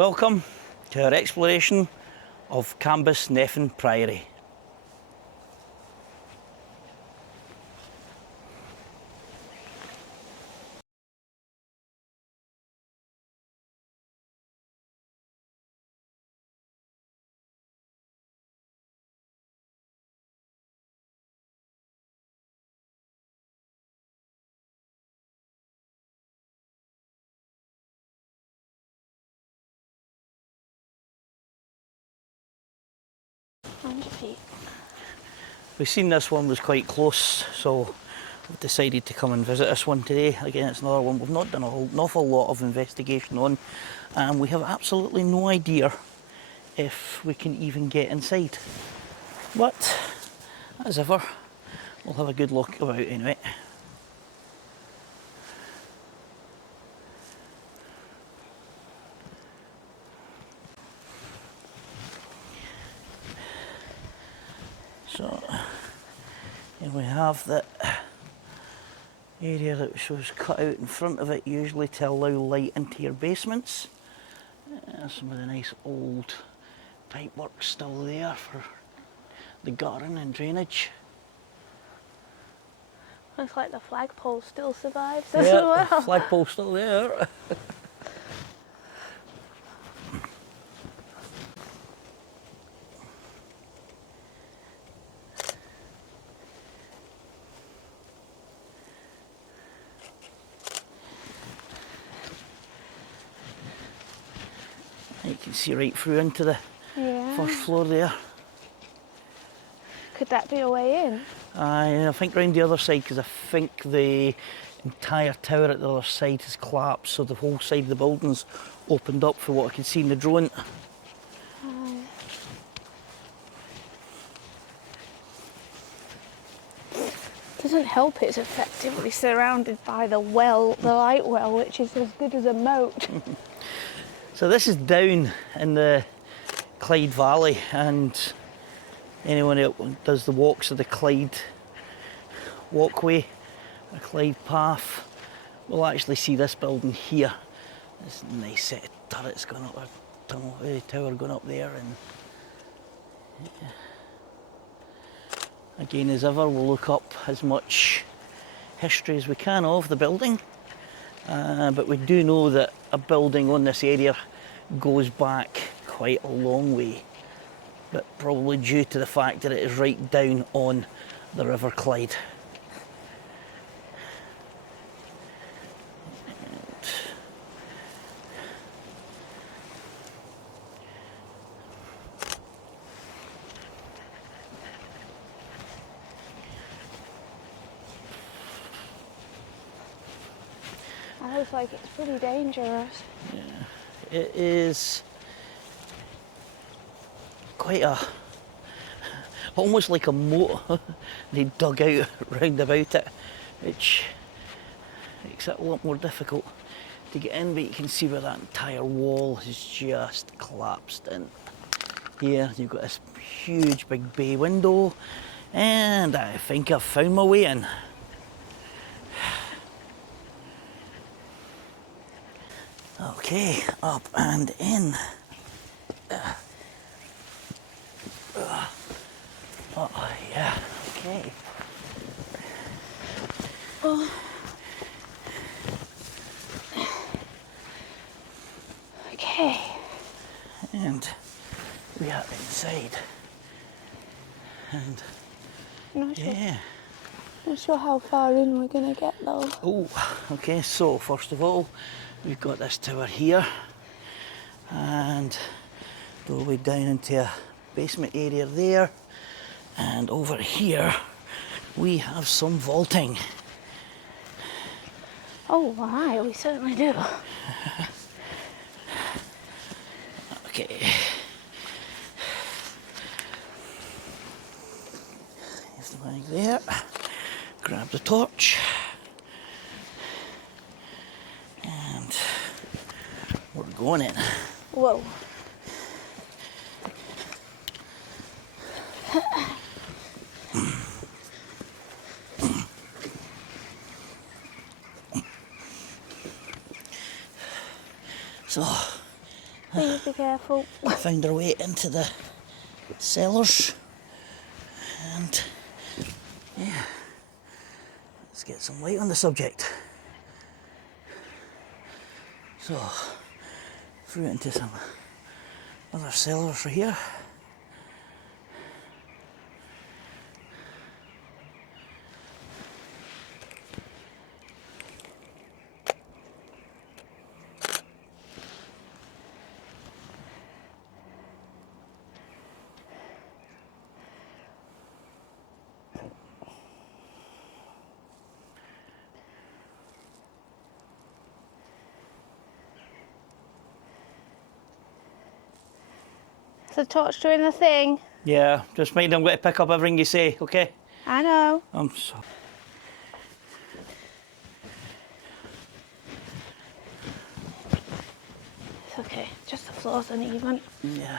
Welcome to our exploration of Cambusnethan Priory. We've seen this one was quite close, so we've decided to come and visit this one today. Again, it's another one we've not done an awful lot of investigation on, and we have absolutely no idea if we can even get inside. But, as ever, we'll have a good look about anyway. So, here we have the area that was cut out in front of it, usually to allow light into your basements. Some of the nice old pipework still there for the guttering and drainage. Looks like the flagpole still survives as well. Yeah, the flagpole's still there. You can see right through into the first floor there. Could that be a way in? I think round the other side, because I think the entire tower at the other side has collapsed, so the whole side of the building's opened up for what I can see in the drone. Doesn't help it's effectively surrounded by the well, the light well, which is as good as a moat. So this is down in the Clyde Valley, and anyone who does the walks of the Clyde walkway, the Clyde path, will actually see this building here. This nice set of turrets going up, a tower going up there, and again, as ever, we'll look up as much history as we can of the building, but we do know that a building on this area goes back quite a long way, but probably due to the fact that it is right down on the River Clyde. It looks like it's pretty dangerous. Yeah, it is quite almost like a moat they dug out round about it, which makes it a lot more difficult to get in, but you can see where that entire wall has just collapsed in. Here you've got this huge big bay window, and I think I've found my way in. Okay, up and in. Oh, yeah, okay. Oh. Okay. And we are inside. And Not sure how far in we're gonna get though. Oh, okay, so first of all, we've got this tower here, and doorway down into a basement area there, and over here we have some vaulting. Oh my, we certainly do. Okay. Here's the bag there. Grab the torch. And we're going in. Whoa. So, Please be careful. We found our way into the cellars, and yeah, let's get some light on the subject. So, through into some other cellars right here. Is the torch doing the thing? Yeah, just mind I'm going to pick up everything you say, okay? I know. I'm sorry. It's okay, just the floor's uneven. Yeah.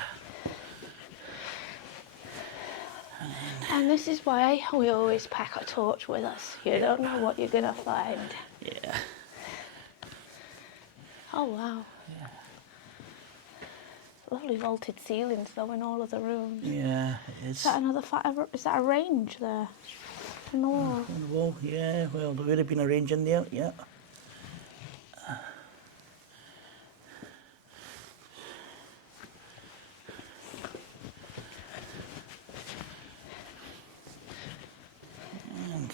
And this is why we always pack a torch with us. You don't know what you're going to find. Yeah. Oh, wow. Yeah. Lovely vaulted ceilings though in all of the rooms. Yeah, it is. Is that another is that a range there? On the wall? On the wall, yeah. Well, there would have been a range in there, yeah. And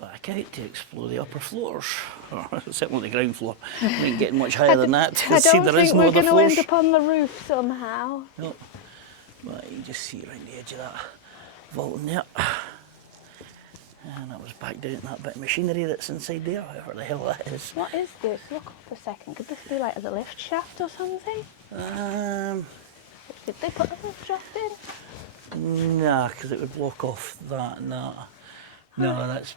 back out to explore the upper floors. Or certainly the ground floor. We ain't getting much higher than that. I See, don't there is think no we're other going to floors. end up on the roof somehow. No. But you just see around the edge of that vault in there. And that was back down that bit of machinery that's inside there, whatever the hell that is. What is this? Look up a second. Could this be like the lift shaft or something? Did they put a lift shaft in? Nah, because it would block off that and that. No, that's...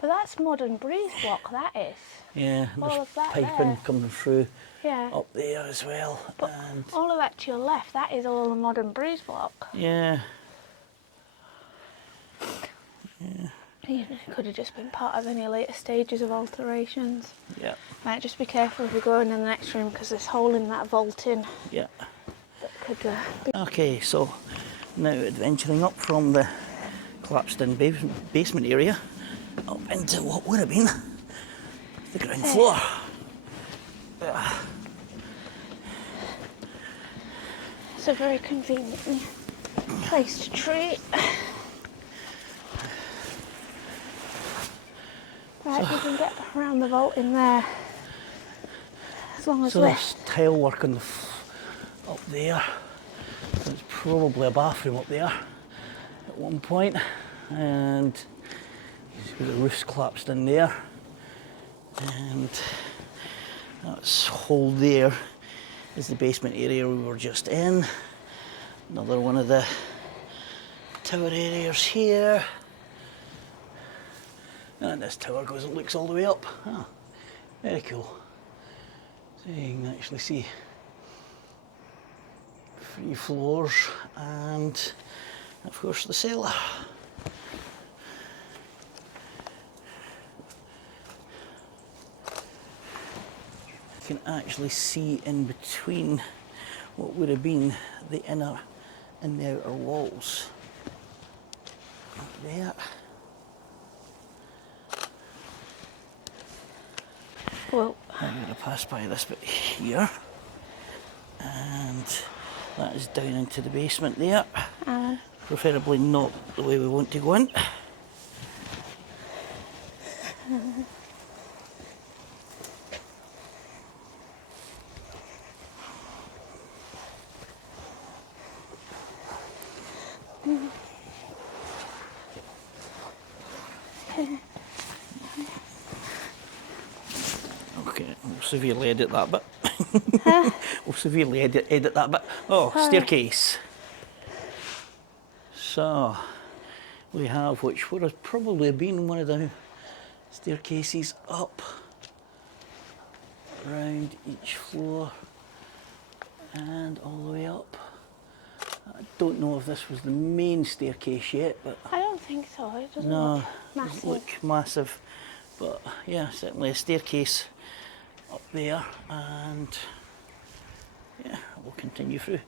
But that's modern breeze block, that is. Yeah, and All there's of that piping there. coming through Yeah. up there as well. But And all of that to your left, that is all a modern breeze block. yeah. Even if it could have just been part of any later stages of alterations. Yeah. Might just be careful if we go in the next room because there's a hole in that vaulting Yeah. that could be. Okay, so now adventuring up from the collapsed in basement area up into what would have been the ground floor. It's a very conveniently placed tree. Right, we can get around the vault in there. As long as So we're... there's tile work on the up there. There's probably a bathroom up there at one point, and you see the roof's collapsed in there, and that hole there is the basement area we were just in. Another one of the tower areas here. And this tower looks all the way up. Oh, very cool. So you can actually see 3 floors and of course the cellar. You can actually see in between what would have been the inner and the outer walls. Up there. Well, I'm going to pass by this bit here, and that is down into the basement there. Preferably not the way we want to go in. Okay, we'll severely edit that bit. We'll severely edit that bit. Oh, staircase. So, we have, which would have probably been one of the staircases up around each floor and all the way up. I don't know if this was the main staircase yet, but I don't think so. It doesn't no, look it massive. doesn't look massive. But yeah, certainly a staircase up there, and yeah, we'll continue through.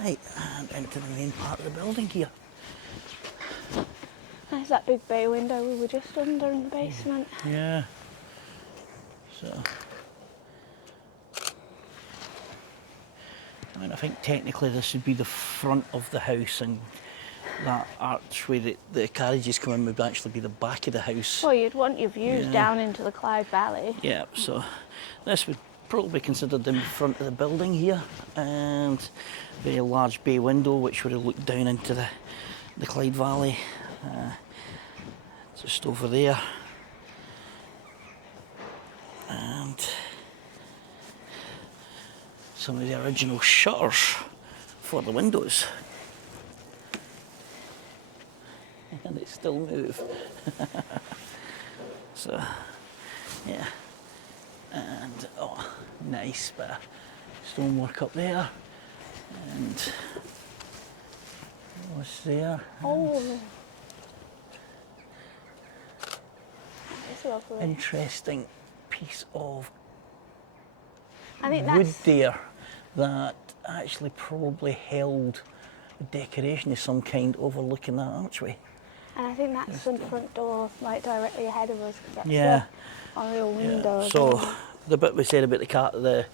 Right, and into the main part of the building here. There's that big bay window we were just under in the basement. Yeah. So, I mean, I think technically this would be the front of the house, and that archway that the carriages come in would actually be the back of the house. Well, you'd want your views Yeah. down into the Clyde Valley. Yeah, so this would probably be considered the front of the building here, and very large bay window which would have looked down into the Clyde Valley, just over there. And some of the original shutters for the windows. And they still move. So, yeah. And, oh, nice bit of stonework up there. And what's there? Oh. That's lovely. Interesting piece of I think wood that's... there that actually probably held a decoration of some kind overlooking that archway. And I think that's the front door, like directly ahead of us. 'Cause that's Yeah. the oriel window. So the bit we said about the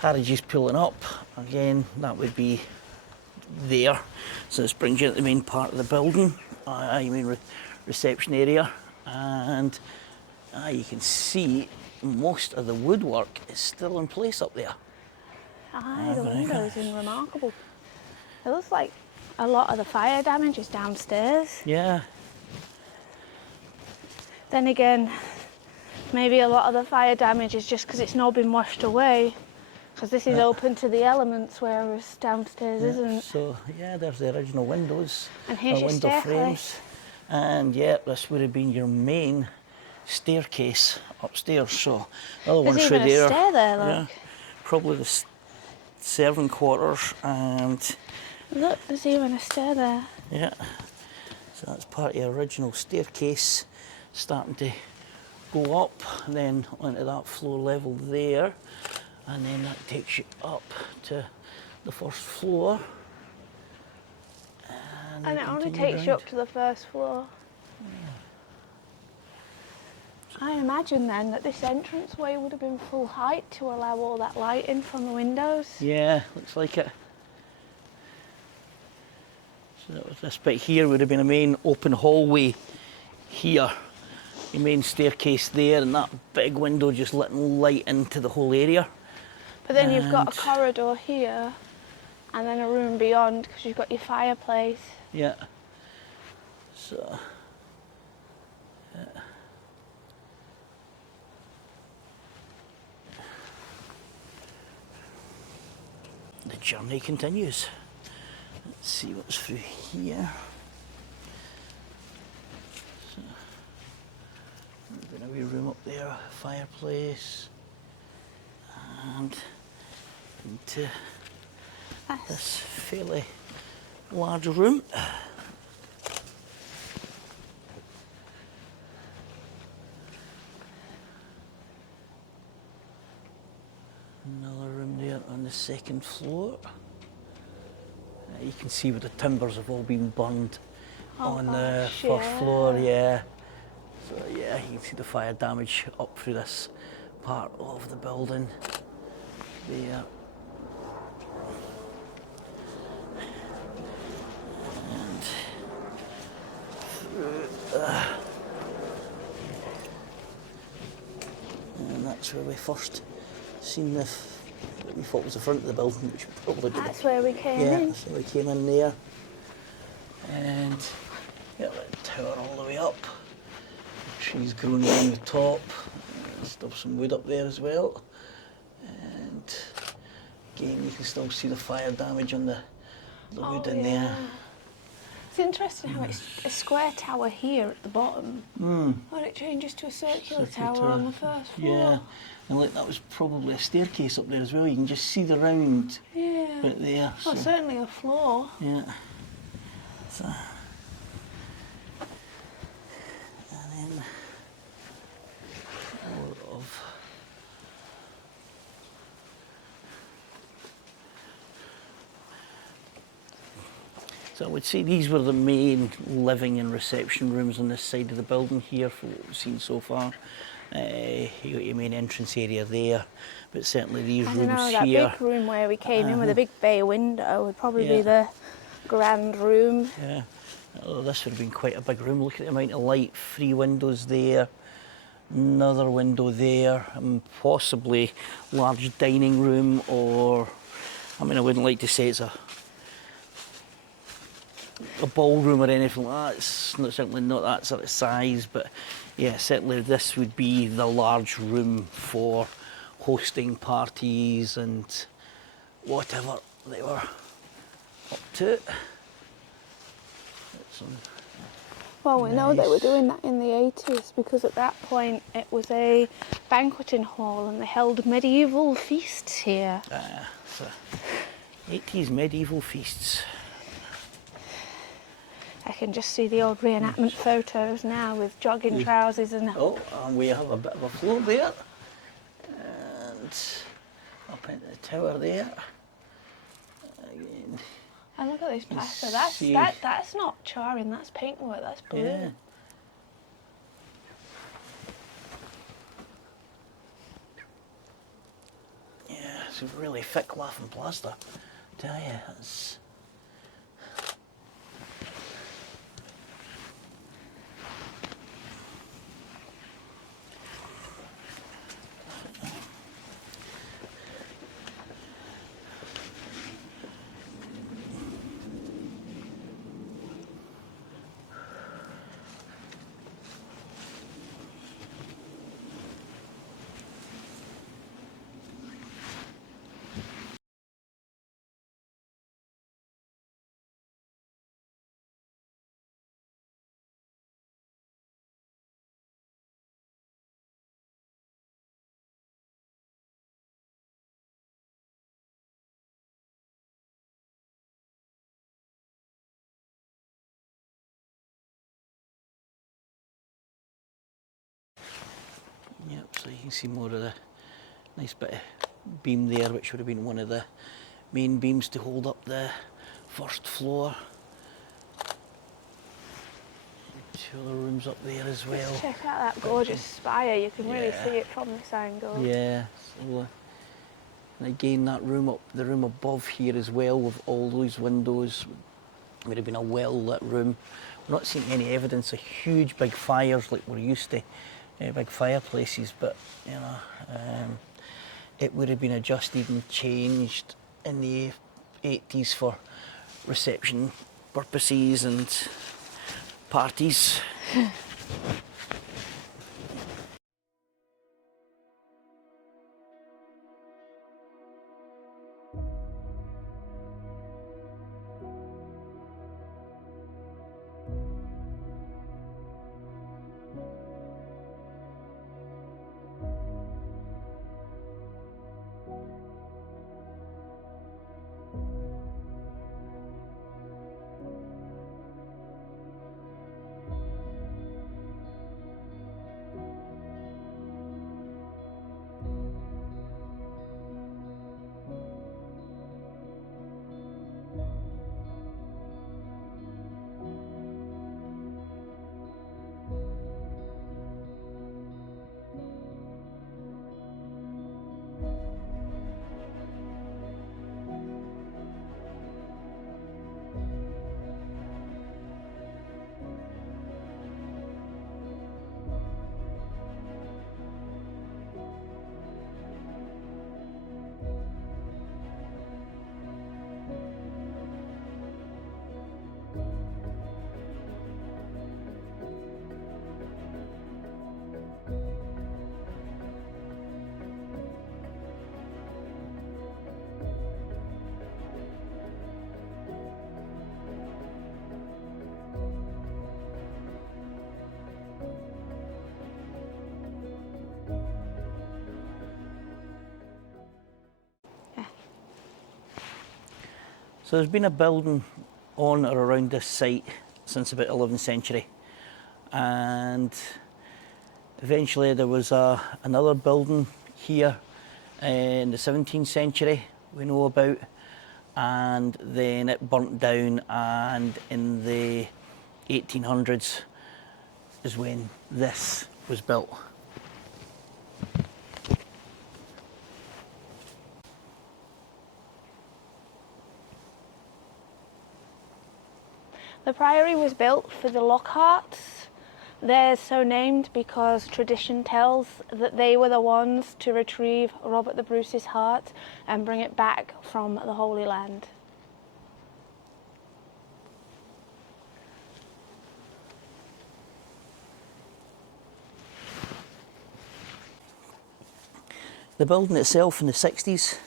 carriages pulling up, again, that would be there. So this brings you into the main part of the building, I mean reception area, and you can see most of the woodwork is still in place up there. Aye, the windows are remarkable. It looks like a lot of the fire damage is downstairs. Yeah. Then again, maybe a lot of the fire damage is just because it's not been washed away, because this is open to the elements, whereas downstairs isn't. So yeah, there's the original windows, And here's your window staircase. frames, and yeah, this would have been your main staircase upstairs. So the other There's one's through even a there. stair there, look. Yeah, probably the servant quarters, and Look, there's even a stair there. yeah, so that's part of the original staircase, starting to go up, and then onto that floor level there, and then that takes you up to the first floor. And it only continue takes you round. up to the first floor. I imagine then that this entranceway would have been full height to allow all that light in from the windows. Yeah, looks like it. So that was this bit here would have been a main open hallway here. Your main staircase there, and that big window just letting light into the whole area. But then you've got a And- corridor here, and then a room beyond because you've got your fireplace. Yeah. So. Yeah. The journey continues. Let's see what's through here. So, we've got a wee room up there, fireplace, and into this fairly large room. Another room there on the second floor. You can see where the timbers have all been burned on the gosh, first yeah. floor, yeah. So yeah, you can see the fire damage up through this part of the building there. And through and that's where we first seen what we thought was the front of the building, which probably did. That's where we came Yeah, in. that's where we came in there. And yeah, that tower all the way up. Trees growing along the top. Still some wood up there as well. And again, you can still see the fire damage on the wood in there. It's interesting how it's a square tower here at the bottom, but it changes to a circular tower on the first floor. Yeah, and like that was probably a staircase up there as well. You can just see the round Yeah. bit there. Well, So, certainly a floor. yeah. So, and then more of So I would say these were the main living and reception rooms on this side of the building here for what we've seen so far. You got your main entrance area there, but certainly these I rooms don't know, that here. big room where we came in with a big bay window would probably be Yeah. the grand room. Yeah, oh, this would have been quite a big room. Look at the amount of light, 3 windows there, another window there, and possibly large dining room, or, I mean, I wouldn't like to say it's a ballroom or anything like that. It's not, certainly not that sort of size, but yeah, certainly this would be the large room for hosting parties and whatever they were up to. Well, we know they were Nice. doing that in the 80s because at that point it was a banqueting hall and they held medieval feasts here. So 80s medieval feasts. I can just see the old reenactment photos now with jogging trousers and... Oh, and we have a bit of a floor there. And up into the tower there. Again. And look at this plaster. See. That's not charring, that's paintwork, that's blue. Yeah. Yeah, it's a really thick laughing plaster. Tell you, it's. Yep, so you can see more of the nice bit of beam there, which would have been one of the main beams to hold up the first floor. 2 other rooms up there as well. Check out that gorgeous spire, you can really see it from this angle. Yeah, so, and again that room up, the room above here as well with all those windows would have been a well lit room. We're not seeing any evidence of huge big fires like we're used to, big fireplaces, but you know, it would have been adjusted and changed in the 80s for reception purposes and parties. So there's been a building on or around this site since about 11th century, and eventually there was another building here in the 17th century we know about, and then it burnt down, and in the 1800s is when this was built. The priory was built for the Lockharts. They're so named because tradition tells that they were the ones to retrieve Robert the Bruce's heart and bring it back from the Holy Land. The building itself in the 60s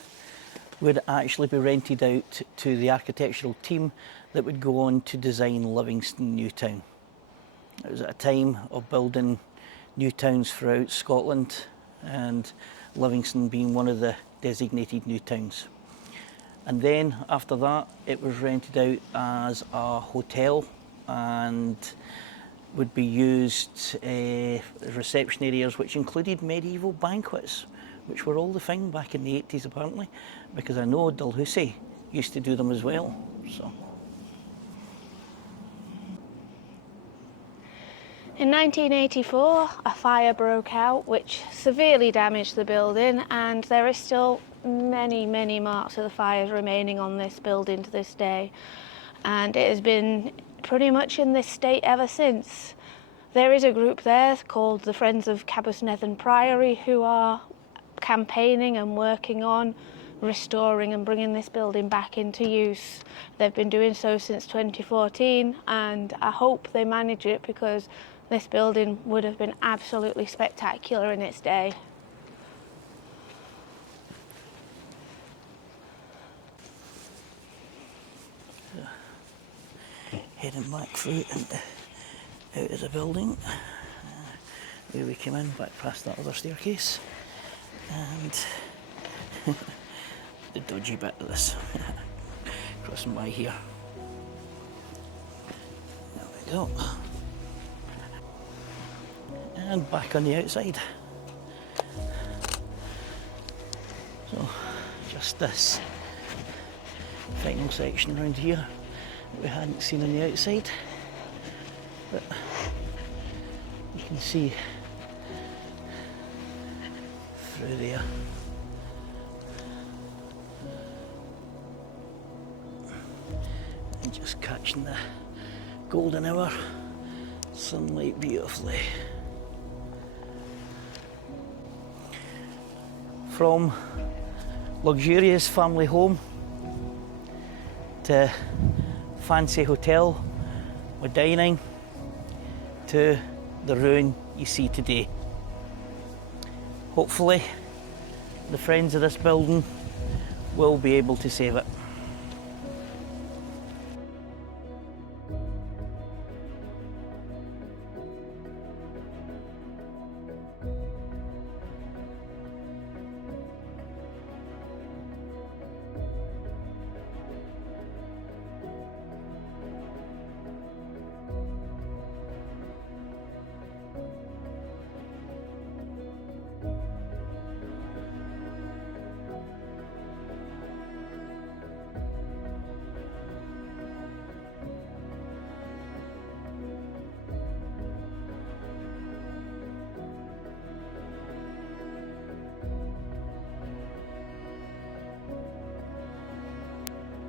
would actually be rented out to the architectural team that would go on to design Livingston New Town. It was at a time of building new towns throughout Scotland, and Livingston being one of the designated new towns. And then after that it was rented out as a hotel and would be used reception areas, which included medieval banquets, which were all the thing back in the 80s apparently, because I know Dalhousie used to do them as well. So. In 1984, a fire broke out which severely damaged the building, and there is still many marks of the fires remaining on this building to this day, and it has been pretty much in this state ever since. There is a group there called the Friends of Cambusnethan Priory who are campaigning and working on restoring and bringing this building back into use. They've been doing so since 2014, and I hope they manage it, because this building would have been absolutely spectacular in its day. Heading back through and out of the building. There we came in, back past that other staircase. And the dodgy bit of this. Crossing by here. There we go. And back on the outside. So, just this final section around here that we hadn't seen on the outside, but you can see through there. And just catching the golden hour sunlight beautifully. From luxurious family home to fancy hotel with dining to the ruin you see today. Hopefully the friends of this building will be able to save it.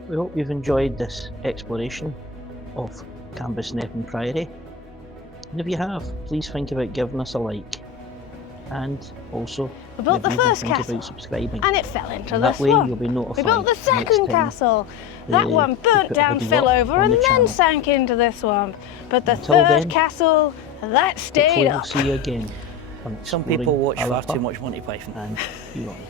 We hope you've enjoyed this exploration of Cambusnethan Priory, and if you have, please think about giving us a like, and also we built the first castle about subscribing, and it fell into and the that way swamp. you'll be notified. We built the second castle. That one burnt down, fell over, and then sank into the swamp. But the third castle, that stayed up. We'll see you again. Some people watch far too much Monty Python and beyond.